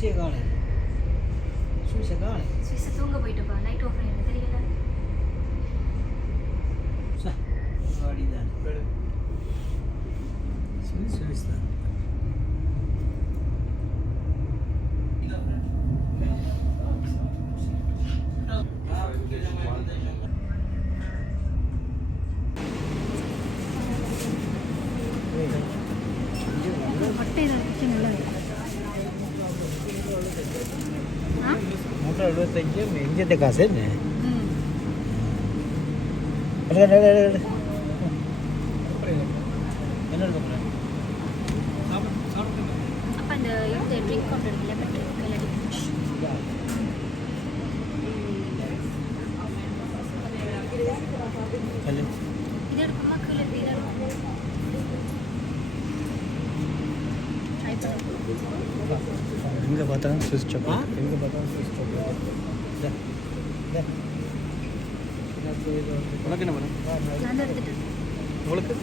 சுவிஸே காணே. சுவிஸை காணே. சுவிஸை தூங்க போயிட்டுப்பா. Light off பண்ணிடுங்க தெரியல. வாடிதான் சுவிஸ் தான். மட்டை இருக்கு நல்லது. மூட்டை 75 எஞ்சத்தை காசு என்ன? அப்போ இந்த இது ட்ரிங்க் கவுண்டர் லெமன் ட்ரிங்க் இது எடுக்குமா கீழே இது எங்கே பார்த்தாலும் ஸ்விஸ் சாக்லேட். எங்கே பார்த்தாலும் ஸ்விஸ் சாக்லேட். உனக்கு என்ன பண்ண? நான் எடுத்துட்டு உங்களுக்கு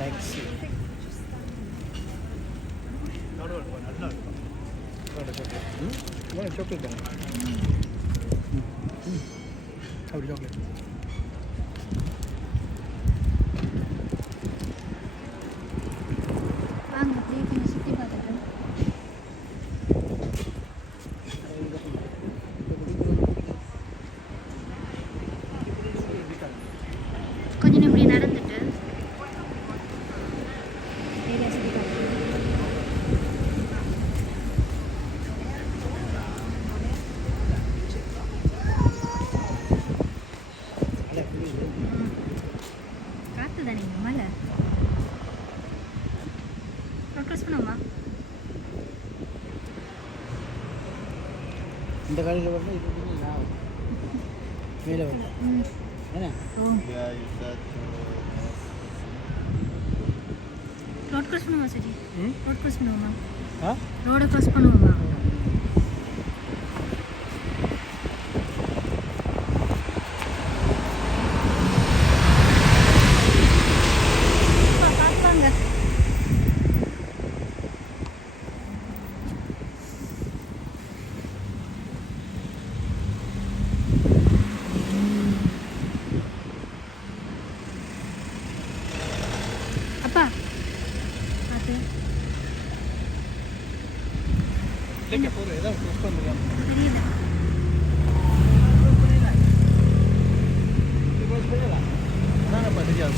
டாக்ஸி சாக்லேட் தானே? அப்படி சாக்லேட் வாங்க அப்படியே கொஞ்சம் சுற்றி பார்த்துட்டு கொஞ்சம் இப்படி நடந்துட்டு ஏரியா சுற்றி பார்த்து காற்று தானே மலை க்ராஸ் பண்ணுவோமா? இந்த காலையில் வரல. இது மேலே வரல என்ன? ரோட் க்ராஸ் பண்ணுவோமா சரி? ரோட் க்ராஸ் பண்ணுவோமா? ரோடை க்ராஸ் பண்ணுவோமா? அப்பா அது இல்லைங்க போகிற ஏதாவது க்ளோஸ் பண்ணுங்க. தெரியுது அதான்ப்பா தெரியாது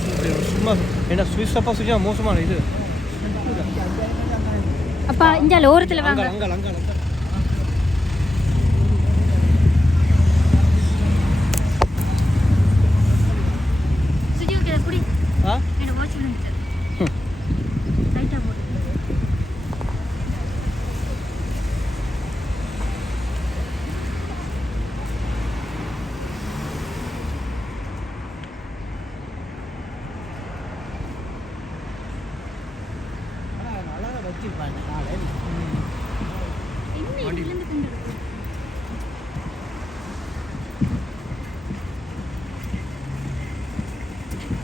சும்மா ஏன்னா சுவிஸ் அப்பா சுவிஸா மோசமான இது. அப்பா இந்த ஓரத்தில் வாங்க. அங்காள் அங்காள் அங்காள் சுஜி ஓகே புடி. ஆ என்ன வாட்ச் பண்ணிட்டு லைட்டா போடு. அழகாக வச்சிருப்பாங்க நாளை. என்ன இதுலேருந்து கொண்டு இருக்கு?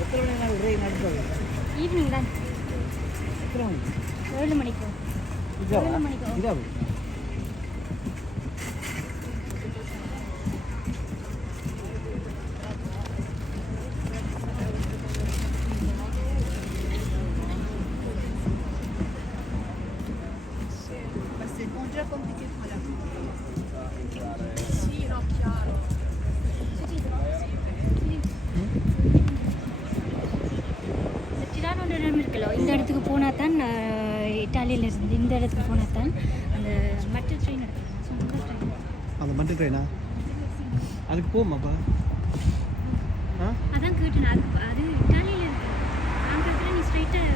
எத்தனை மணி நாள் ரே நடத்துவாங்க? ஈவினிங் தான் எத்தனை மணி? 7 மணிக்கு. 7 மணிக்கு. இதாவு Tirano nel mercato. கிலோ. இந்த இடத்துக்கு போனால் தான் இட்டாலியிலேருந்து இந்த இடத்துக்கு போனால் தான் அந்த மற்ற ட்ரெயின் எடுக்கலாம். ஸோ அந்த ட்ரெயின் அந்த மட்டும் ட்ரெயினா அதுக்கு போமாப்பா? அதான் கேட்டேன். அது இட்டாலியில் இருக்கு. நான் கேட்குறேன் நீ ஸ்ட்ரைட்டாக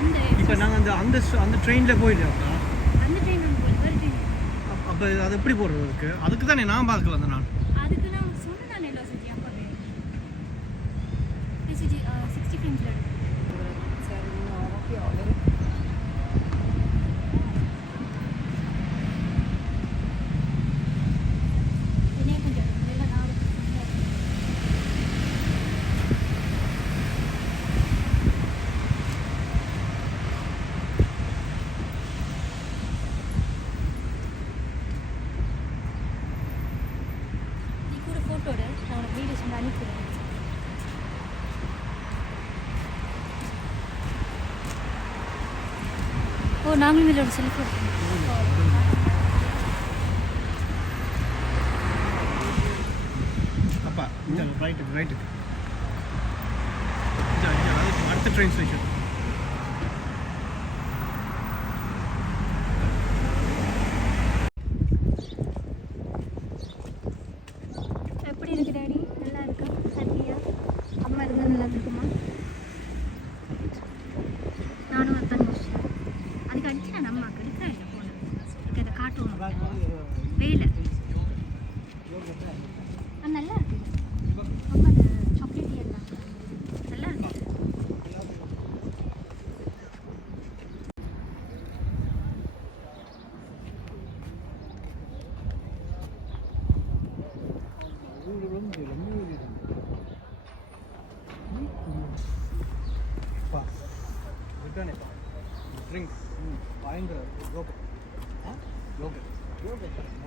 அந்த இப்போ நாங்கள் அந்த ட்ரெயினில் போயிடுறோம்ப்பா. அந்த ட்ரெயின் ஒன்று போய் வேறு ட்ரெயின். அப்போ அது எப்படி போடுறதுக்கு? அதுக்கு தானே நான் பார்க்கல அந்த நான். அதுக்கு நான் சொன்னேன் நான் எல்லாம் சுஜி அப்பாவே சுஜி 60 ஃப்ரெண்ட்ஸில் எடுக்கும். ஃபோட்டோட நான் உனக்கு வீடியோஸ் வந்து அனுப்பிடுறேன். ஓ நாங்களும் இதில் ஒரு செல்ஃபி அப்பா இந்த ரைட்டுக்கு அடுத்த ட்ரெயின் ஸ்டேஷன். எப்படி இருக்கு டாடி? நல்லா இருக்கா? ஹாப்பியா? அம்மா இருந்தால் நல்லா இருக்குமா? நானும் அத்தான் யோசிச்சேன். அதுக்கு அடிச்சு நான் அம்மாவுக்கு எடுக்கிறேன் இல்லை போனேன். எனக்கு அதை காட்டுவோம் வெயில். நல்லா இருக்கு. அம்மா அந்த சாக்லேட் எல்லாம் நல்லா இருக்கு.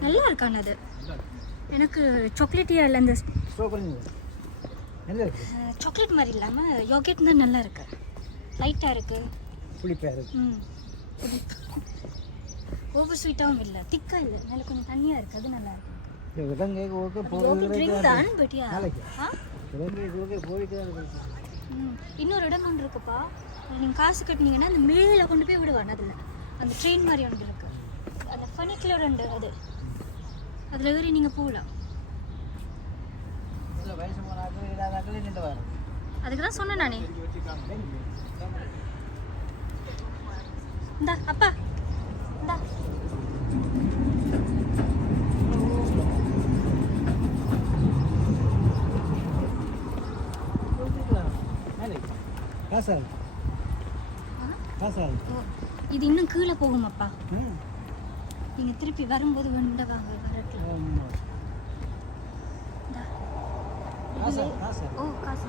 நல்லா இருக்கான அது. எனக்கு சாக்லேட்டியால் அந்த சாக்லேட் மாதிரி இல்லாமல் யோகேட் தான் நல்லா இருக்கு. லைட்டாக இருக்கு, புளிப்பாக இருக்கு. ஓவர் ஸ்வீட்டாகவும் இல்லை, திக்காக இல்லை, நல்ல கொஞ்சம் தண்ணியாக இருக்குது. அது நல்லா இருக்கு. இன்னொரு இடம் ஒன்று இருக்குப்பா. நீங்கள் காசு கட்டினீங்கன்னா அந்த மேலே கொண்டு போய் விடுவாங்க. அதில் அந்த ட்ரெயின் மாதிரி ஒன்று இருக்கு. அந்த ஃபனிக்குலர் உண்டு, அதில் ஏறி நீங்கள் போகலாம். அதுக்கு தான் சொன்னேன் நானே. இந்தா அப்பா இந்தா. இது இன்னும் கீழே போகுமாப்பா. நீங்கள் திருப்பி வரும்போது வேண்ட வாங்க வரட்டும். ஓ காசு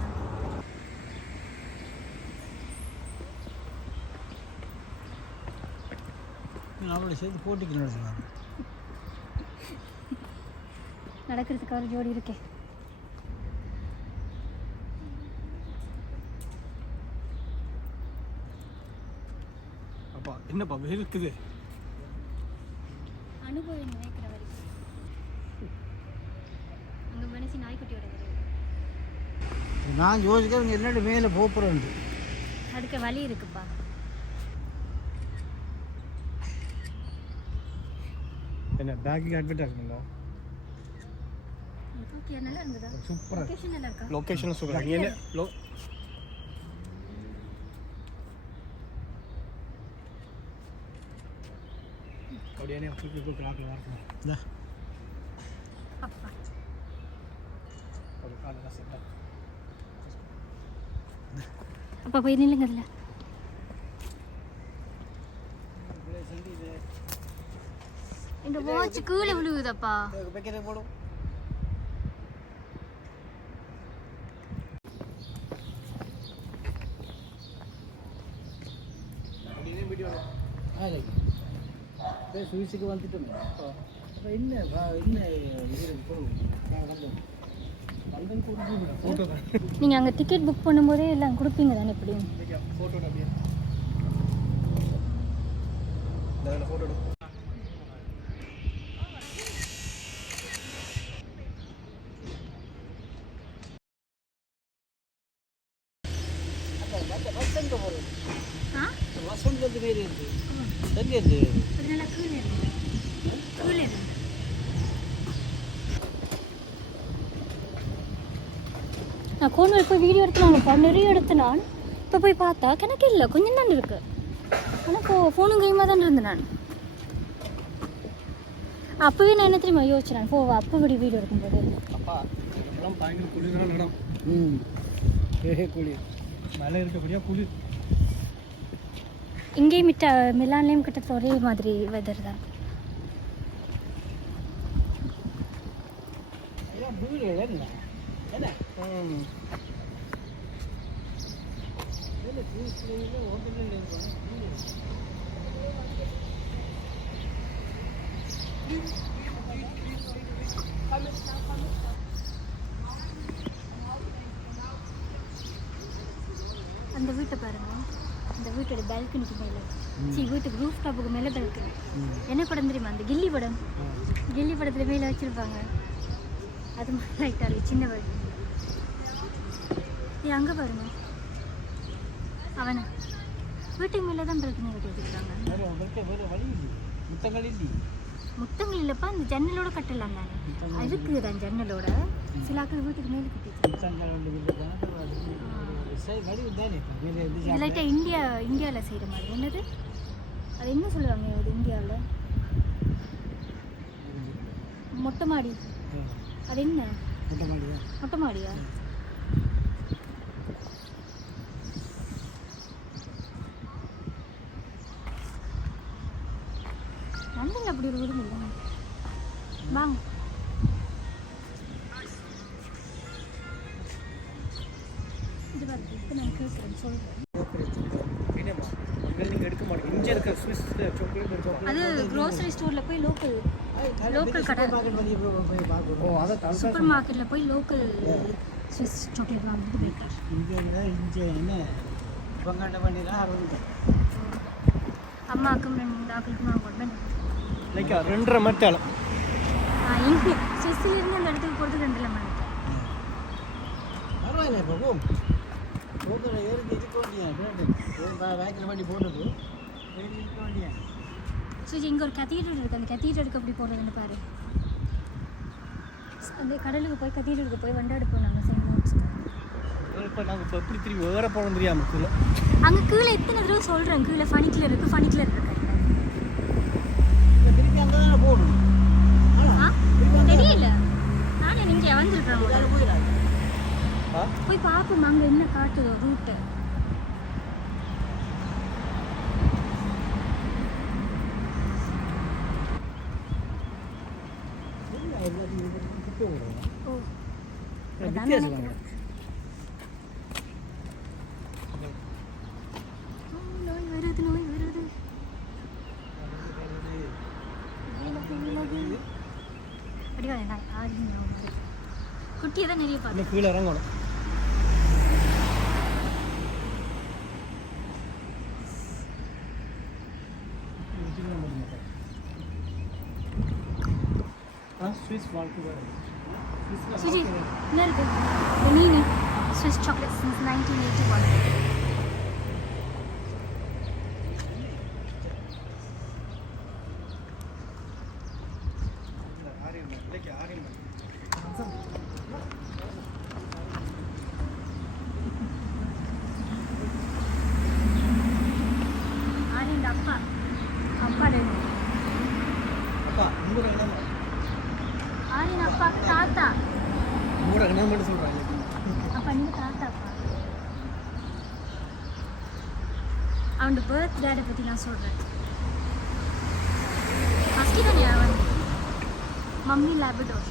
அவளோட சேர்த்து போட்டிக்கு நடத்துவாங்க. நடக்கிறதுக்கு ஒரு ஜோடி இருக்கே. அப்பா என்னப்பா இருக்குது அனுபவம் நினைக்கிற வரைக்கும் அங்கே மனசு நாய்க்குட்டியோட வரைக்கும் நான் யோசிக்கிறேன் என்னோட மேலே போப்புறேன். அதுக்கு வழி இருக்குப்பா. என்ன பேக்கிங் அட்மிட் ஆகுங்களா? ஓகே நல்லா இருந்ததா? சூப்பரா. லொகேஷன் நல்லா இருக்கா? லொகேஷன் சூப்பரா. நீ என்ன அப்படியே அப்படியே கிராக்ல வரணும். டா அப்பா ஒரு கால ரசட்டா. அப்பா போய் நில்லுங்க அதுல. இந்த வாட்ச் கீழே விழுகுதப்பா. பேக்கெட் போடு. அப்படியே வீடியோ சுவிட்சுக்கு வந்துட்டோம். என்ன இது போட்டோ நீங்க அங்க டிக்கெட் புக் பண்ணும்போதே எல்லாம் கொடுப்பீங்க தானே? எப்படியும் போட்டோ அப்படியே இந்த போட்டோ எடு. எங்கே போகிறோம்? ஆ வசந்தத்து மாரி இருக்கு. எங்கே இருந்து? அதனால கீழே இருந்து நான் கோனூர் போய் வீடியோ எடுத்துனாங்கப்பா, நிறைய எடுத்து நான் இப்போ போய் பார்த்தா கணக்கு இல்லை, கொஞ்சம் தான் இருக்கு. ஆனால் ஃபோனும் கைமாக தான் இருந்தேன் நான். அப்போவே நான் என்ன தெரியுமா யோசிச்சேன், போவா அப்போ இப்படி வீடியோ எடுக்கும்போது அப்பா இதெல்லாம் பயங்கர குளிரான இடம். குளிர் மழை இருக்கக்கூடிய குளிர். இங்கேயும் மிலான்லேயும் கிட்ட ஒரே மாதிரி வெதர் தான். வீடு என்ன என்ன அந்த வீட்டை பாருங்க, அந்த வீட்டோட பால்கனிக்கு மேலே, வீட்டுக்கு ரூஃப் டாப்புக்கு மேலே பால்கனி. என்ன படம் தெரியுமா, அந்த கில்லி படம், கில்லி படத்தில் மேலே வச்சுருப்பாங்க அது மாதிரி லைட்டாக சின்ன வீடு. அங்கே பாருங்க, அவனை வீட்டுக்கு மேலே தான் பால்கனி கட்டி வச்சுருக்காங்க. முத்தங்கள் இல்லைப்பா, இந்த ஜன்னலோட கட்டலாம் தானே, அதுக்கு தான் ஜன்னலோட சிலாக்கள் வீட்டுக்கு மேலே கட்டி இது லைட்டாக இந்தியாவில் செய்கிற மாதிரி. என்னது அது என்ன சொல்லுவாங்க இது இந்தியாவில்? மொட்டை மாடி. அது என்ன மொட்டை மாடியா? லண்டனில் அப்படி ஒரு வீடு இல்லை. வாங்க இது பாருங்க, இப்போ நான் கேட்குறேன் சொல்கிறேன். நீங்கள் எடுக்க மாட்டேங்க. இங்கே இருக்க ஸ்விஸ் சாக்லேட் அது க்ரோசரி ஸ்டோரில் போய் லோக்கல் கடை, ஓ அதை சூப்பர் மார்க்கெட்டில் போய் லோக்கல் ஸ்விஸ் சாக்லேட் வாங்கிட்டு போயிட்டார். இங்கே என்ன பங்காண்ட பண்ணிடலாம். அம்மாவுக்கும் 2 ஆக்களுக்கும் வாங்க லைக் 2.5 மணி நேரம். இங்கே ஸ்விஸ்ஸிலேருந்து அந்த இடத்துக்கு போகிறது 2.5 மணி நேரம். பரவாயில்ல, இப்போ போதில் ஏறி இருக்க வேண்டிய வேக்கில் வண்டி போடுறது ஏறி இருக்க வேண்டிய. ஸோ இங்கே ஒரு கத்தீட்ரல் இருக்குது, அந்த கத்தீட்ரலுக்கு அப்படி போடுறதுன்னு பாரு. அந்த கடலுக்கு போய் கத்தீட்ரலுக்கு போய் வண்டி எடுப்போம் நம்ம செயின்ட் மோட்ஸ். இப்போ நாங்கள் இப்போ எப்படி திரும்பி வேற போகணும் தெரியாமல் கீழே. அங்கே கீழே எத்தனை தடவை சொல்கிறேன், கீழே ஃபனிக்கில் இருக்குது. திருப்பி அங்கே தானே போடணும். தெரியல, நானே இங்கே வந்துருக்குறேன். போயிடாது. போய் பார்ப்போம் அங்கே என்ன காட்டுதோ ரூட்டு. ஓ நோய் வருது. அப்படியா வேண்டாம், குட்டியை தான் நிறைய பார்த்தேன். கீழே இறங்கணும். ஸ்விஸ் வாழ்க்கை சுஜி என்ன இருக்கு? Panini Swiss chocolate since 1981. ஆரின் அப்பா ஆரின் அப்பா தாத்தா மட்டும் சொல்கிறாங்க. அப்பா நீங்கள் தாத்தாப்பா. அவனோட பர்த்டேடை பற்றி நான் சொல்கிறேன். ஃபஸ்ட்டு தானே அவன் மம்மி லேபடோர்.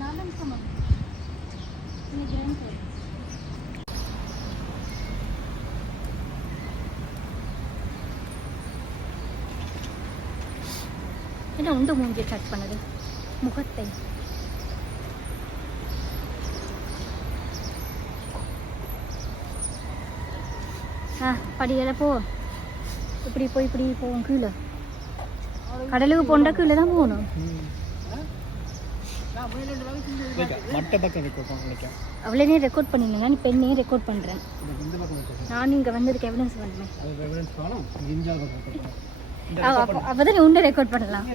நான் தான் மம்மி எனக்கு என்ன உண்டு மூஞ்சி கட் பண்ணது முகத்தை. படியெல்லாம் போ, இப்படி போவோம் கீழே. கடலுக்கு போண்டா கீழே தான் போகணும். மட்ட பக்கம் ரெக்கார்ட் நினைக்கிறேன். அவ்வளோனே ரெக்கார்ட் பண்ணிருந்தேன், இப்போ என்னையும் ரெக்கார்ட் பண்ணுறேன். இந்த பக்கம் ரெக்கார்ட் நானும் இங்கே வந்ததுக்கு எவிடன்ஸ் பண்ணுவேன். அது ரெஃபரன்ஸ் காணும். இந்தியா பக்கம் ரெக்கார்ட் அப்போ தான் உண்டை ரெக்கார்ட் பண்ணலாம்.